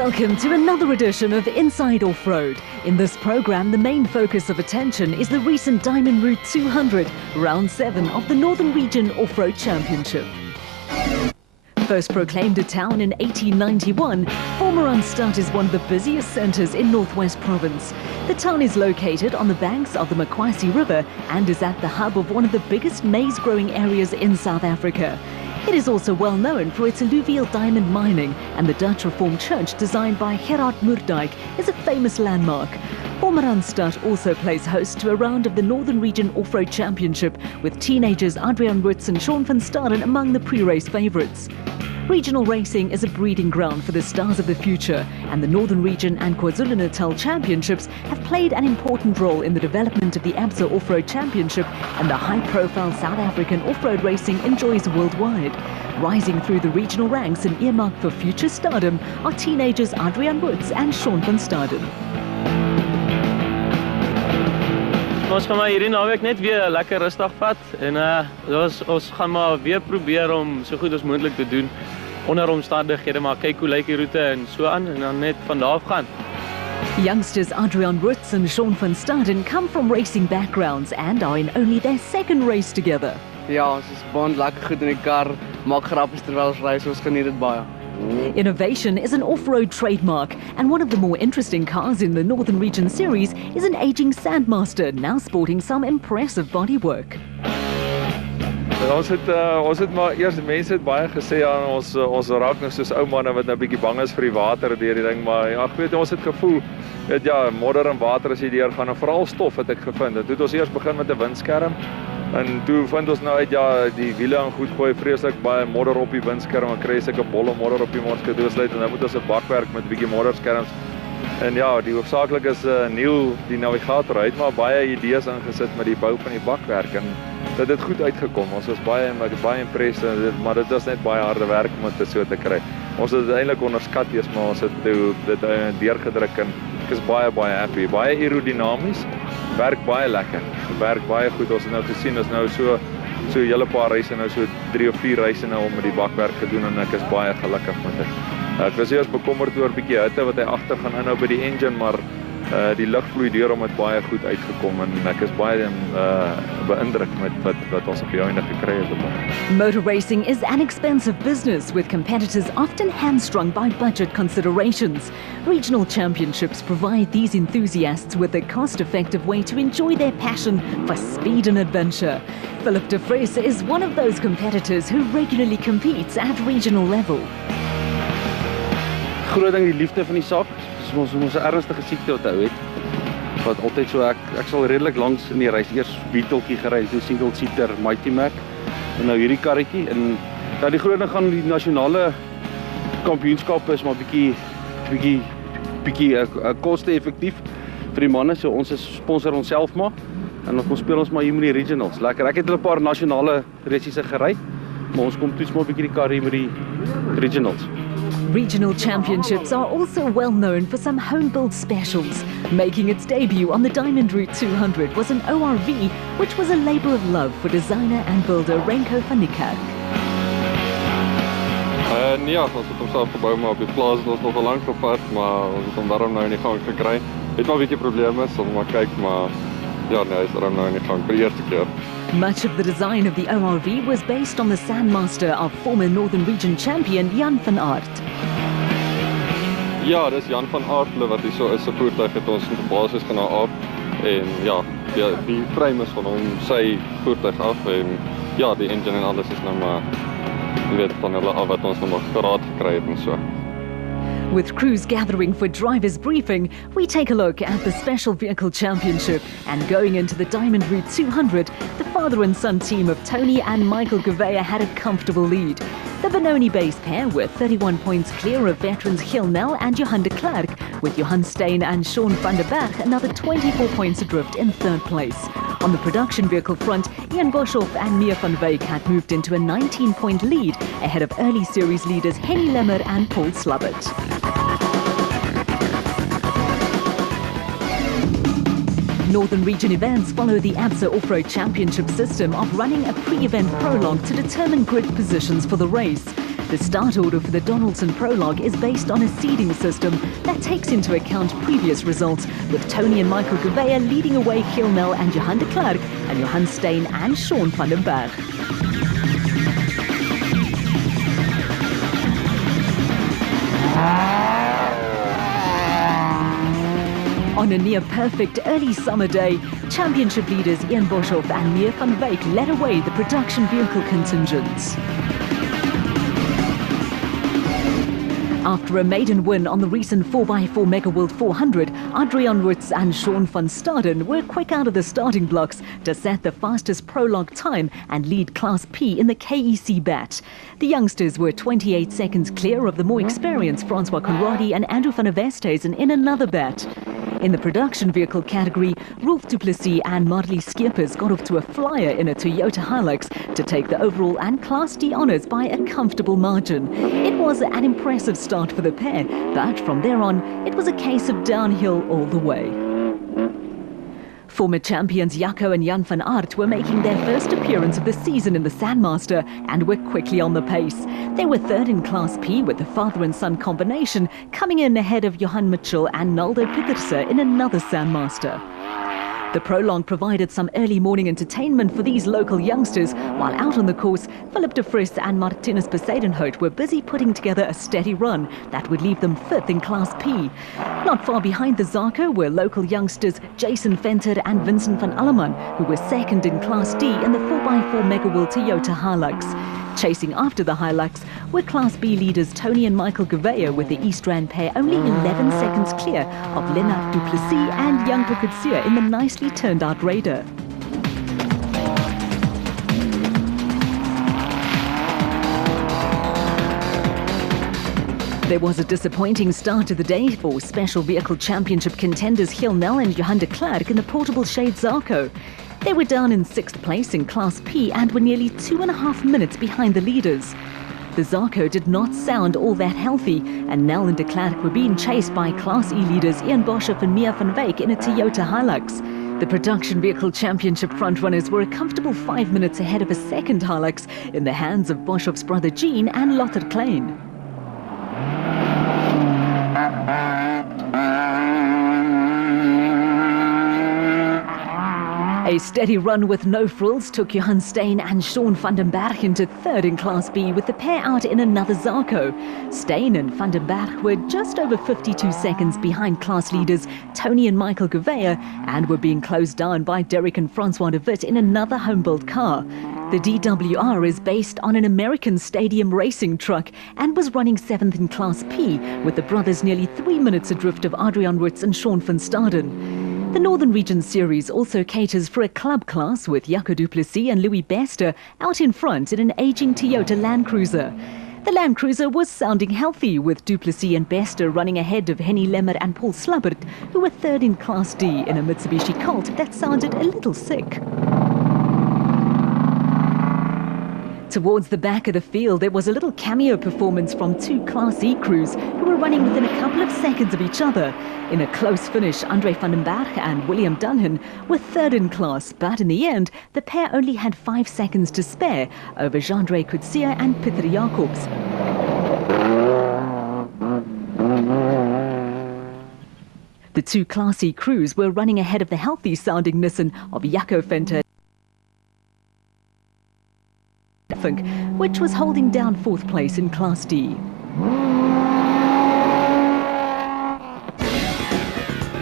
Welcome to another edition of Inside Off-Road. In this program, the main focus of attention is the recent Diamond Route 200, Round 7 of the Northern Region Off-Road Championship. First proclaimed a town in 1891, Vormerandstad is one of the busiest centres in Northwest Province. The town is located on the banks of the Makwasi River and is at the hub of one of the biggest maize-growing areas in South Africa. It is also well known for its alluvial diamond mining, and the Dutch Reformed Church designed by Gerard Moerdijk is a famous landmark. Vormerandstad also plays host to a round of the Northern Region Off-Road Championship, with teenagers Adrian Woods and Sean van Staden among the pre-race favourites. Regional racing is a breeding ground for the stars of the future, and the Northern Region and KwaZulu-Natal Championships have played an important role in the development of the ABSA Off-Road Championship and the high-profile South African off-road racing enjoys worldwide. Rising through the regional ranks and earmarked for future stardom are teenagers Adrian Woods and Sean van Staden. Ons gaan maar hierdie naweek net weer lekker rustig vat en ons gaan maar weer probeer om so goed as moontlik te doen onder omstandighede, maar kyk hoe lyk die roete en so aan en dan net van daar af gaan. Youngsters Adrian Woods and Sean van Staden come from racing backgrounds and are in only their second race together. Ja, ons is bond lekker goed in die kar, maak grappies terwyl ons ry, so ons geniet dit baie. Innovation is an off-road trademark, and one of the more interesting cars in the Northern Region series is an aging Sandmaster, now sporting some impressive bodywork. Ons het maar eers mense het baie gesê aan ons raak nou soos ou manne wat nou 'n bietjie bang is vir die water deur die ding, maar ja, ek weet ons het gevoel dat ja, modder en water as jy deur gaan en veral stof het ek gevind. Dit het ons eers begin met 'n windskerm. En toe vind ons nou uit ja, die wiele en goed gooi vreeslik baie modder op die windskerm en kry sulke bolle modder op die motorskadoosleit en nou moet ons 'n bakwerk met 'n bietjie modderskerms. En ja, die hoofsaaklik is Neil, die navigator, hy het maar baie idees ingesit met die bou van die bakwerk en dit het goed uitgekom. Ons was baie impressed, maar dit was net baie harde werk om dit so te kry. Ons het dit eintlik onderskat eers, maar ons het dit deurgedruk en ek is baie happy. Baie aerodinamies, werk baie lekker. Werk baie goed. Ons het nou gesien, ons nou so 'n hele paar reise nou so 3 of 4 reise nou om met die bakwerk gedoen en ek is baie gelukkig met dit. Ek was eers bekommerd oor 'n bietjie hitte wat hy agter gaan inhou by die engine, maar die lug vloei deur om dit baie goed uitgekom en ek is baie beïndruk met wat ons op die einde gekry het. Motor racing is an expensive business, with competitors often hamstrung by budget considerations. Regional championships provide these enthusiasts with a cost-effective way to enjoy their passion for speed and adventure. Philip de Vries is one of those competitors who regularly competes at regional level. Groot ding die liefde van die saak. Ons 'n ernstige siekte wat hou het. Wat altyd so ek sal redelik langs in die reis eers Beetletjie gery, toe single seater Mighty Mac en nou hierdie karretjie en ja, die groot ding gaan die nasionale kampioenskap is maar bietjie koste-effektief vir die manne, so ons sponsor onsself maar en ons speel ons maar hier met die regionals. Lekker. Ek het 'n paar nasionale resies gery, maar ons kom toets maar 'n bietjie die kar hier met die regionals. Regional championships are also well known for some home-built specials. Making its debut on the Diamond Route 200 was an ORV, which was a labour of love for designer and builder Renko van Niekerk. Nee, ons het hom self gebou, maar op die plaas het ons nog 'n lang gevat, maar ons het hom daarom nou in die gang gekry. Het maar 'n bietjie probleme, so maar kyk, maar ja, nee, hy is daarom nou in die gang vir die eerste keer. Much of the design of the ORV was based on the Sandmaster of former Northern Region champion Jan van Aert. Ja, dis Jan van Aert wat hier so is, 'n voertuig het ons in die basis gaan af en ja, die frame is van hom, sy voertuig af en ja, die engine en alles is nou maar jy weet van hulle af wat ons nog maar geraad gekry het en so. With crews gathering for drivers' briefing, we take a look at the Special Vehicle Championship and going into the Diamond Route 200, the father and son team of Tony and Michael Gouveia had a comfortable lead. The Benoni-based pair were 31 points clear of veterans Gilnel and Johan de Klerk, with Johan Steyn and Sean van der Berg another 24 points adrift in third place. On the production vehicle front, Ian Boshoff and Mia van Wyk had moved into a 19-point lead ahead of early series leaders Henny Lemmer and Paul Slubbert. Northern Region events follow the ABSA Off-Road Championship system of running a pre-event prologue to determine grid positions for the race. The start order for the Donaldson Prologue is based on a seeding system that takes into account previous results, with Tony and Michael Gouveia leading away Giel Nel and Johan de Klerk, and Johan Steyn and Sean van den Berg. On a near-perfect early summer day, championship leaders Ian Boshoff and Mia van Wyk led away the production vehicle contingents. After a maiden win on the recent 4x4 Mega World 400, Adrian Roots and Sean van Staden were quick out of the starting blocks to set the fastest prologue time and lead Class P in the KEC BAT. The youngsters were 28 seconds clear of the more experienced Francois Conradi and Andrew van der Westhuizen in another BAT. In the production vehicle category, Rolf du Plessis and Marlies Skeepers got off to a flyer in a Toyota Hilux to take the overall and Class D honours by a comfortable margin. It was an impressive start for the pair, but from there on, it was a case of downhill all the way. Former champions Jaco and Jan van Aert were making their first appearance of the season in the Sandmaster and were quickly on the pace. They were third in Class P with the father and son combination, coming in ahead of Johan Mitchell and Naldo Pieterse in another Sandmaster. The prologue provided some early morning entertainment for these local youngsters, while out on the course, Philip de Vries and Martinus Bezuidenhout were busy putting together a steady run that would leave them fifth in Class P. Not far behind the Zarco were local youngsters Jason Venter and Vincent van Alleman, who were second in Class D in the 4x4 Mega World Toyota Hilux. Chasing after the Hilux were Class B leaders Tony and Michael Gouveia, with the East Rand pair only 11 seconds clear of Lennart du Plessis and Jan Coetzee in the nicely turned out Raider. There was a disappointing start to the day for Special Vehicle Championship contenders Giel Nel and Johan de Klerk in the portable shade Zarco. They were down in 6th place in Class P and were nearly 2.5 minutes behind the leaders. The Zarco did not sound all that healthy, and Nel and de Klerk were being chased by Class E leaders Ian Boshoff and Mia van Wyk in a Toyota Hilux. The Production Vehicle Championship frontrunners were a comfortable 5 minutes ahead of a second Hilux in the hands of Boshoff's brother Jean and Lothar Klein. A steady run with no frills took Johan Steyn and Sean van den Berg into third in Class B, with the pair out in another Zarco. Steyn and van den Berg were just over 52 seconds behind class leaders Tony and Michael Gouveia, and were being closed down by Derek and Francois de Witt in another home-built car. The DWR is based on an American stadium racing truck and was running 7th in Class P, with the brothers nearly 3 minutes adrift of Adrian Roots and Sean van Staden. The Northern Region Series also caters for a club class, with Jaco du Plessis and Louis Bester out in front in an aging Toyota Land Cruiser. The Land Cruiser was sounding healthy, with du Plessis and Bester running ahead of Henny Lemmer and Paul Slubbert, who were third in Class D in a Mitsubishi Colt that sounded a little sick. Towards the back of the field, there was a little cameo performance from two Class E crews who were running within a couple of seconds of each other. In a close finish, André van den Berg and William Dunhan were third in class, but in the end, the pair only had 5 seconds to spare over Jean-André Coetzee and Pieter Jacobs. The two Class E crews were running ahead of the healthy-sounding Nissan of Jaco Venter, which was holding down 4th place in Class D.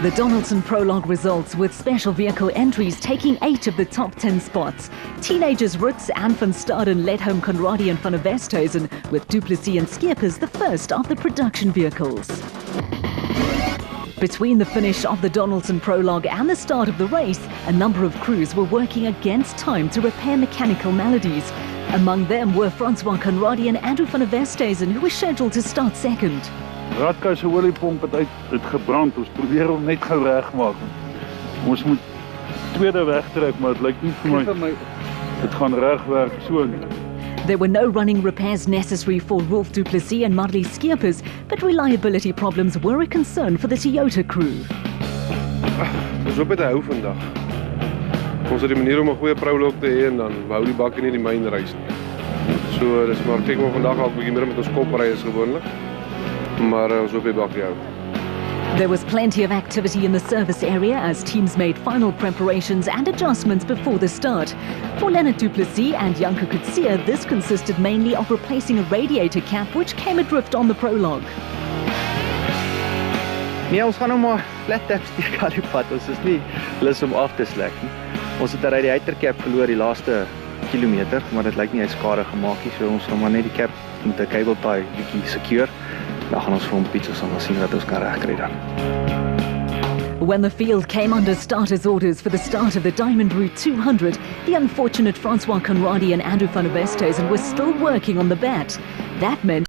The Donaldson Prologue results, with special vehicle entries taking 8 of the top 10 spots. Teenagers Roots and van Staden led home Conradi and van der Westhuizen, with du Plessis and Skeepers the first of the production vehicles. Between the finish of the Donaldson Prologue and the start of the race, a number of crews were working against time to repair mechanical maladies. Among them were Francois Conradi and Andrew van der Westhuizen, who were scheduled to start second. Radko se oliepomp het gebrand. Ons probeer hom net gou regmaak. Ons moet tweede wegtrek, maar dit lyk nie vir my dit gaan regwerk so nie. There were no running repairs necessary for Rolf du Plessis and Marlies Skeepers, but reliability problems were a concern for the Toyota crew. Ons hoop dit hou vandag. Ons het die manier om 'n goeie prologue te hê en dan hou die bak nie die myn reis nie. So dis maar kyk maar vandag al 'n bietjie meer met ons kop ry as gewoonlik. Maar ons hoop hy bakkie hou. There was plenty of activity in the service area as teams made final preparations and adjustments before the start. For Leonard Du Plessis and Janko Kutsia, this consisted mainly of replacing a radiator cap which came adrift on the prologue. Nee, ons gaan nou maar flat tap steek al die pad. Ons is nie lus om af te slek nie. Ons het 'n radiator cap verloor die laaste kilometer, maar dit lyk nie hy skade gemaak nie, so ons gaan maar net die cap met 'n cable tie bietjie secure. Dan gaan ons vir hom pitch ons gaan sien wat ons kan regkry dan. When the field came under starters' orders for the start of the Diamond Route 200, the unfortunate Francois Conradi and Andrew van der Westhuizen were still working on the bat. That meant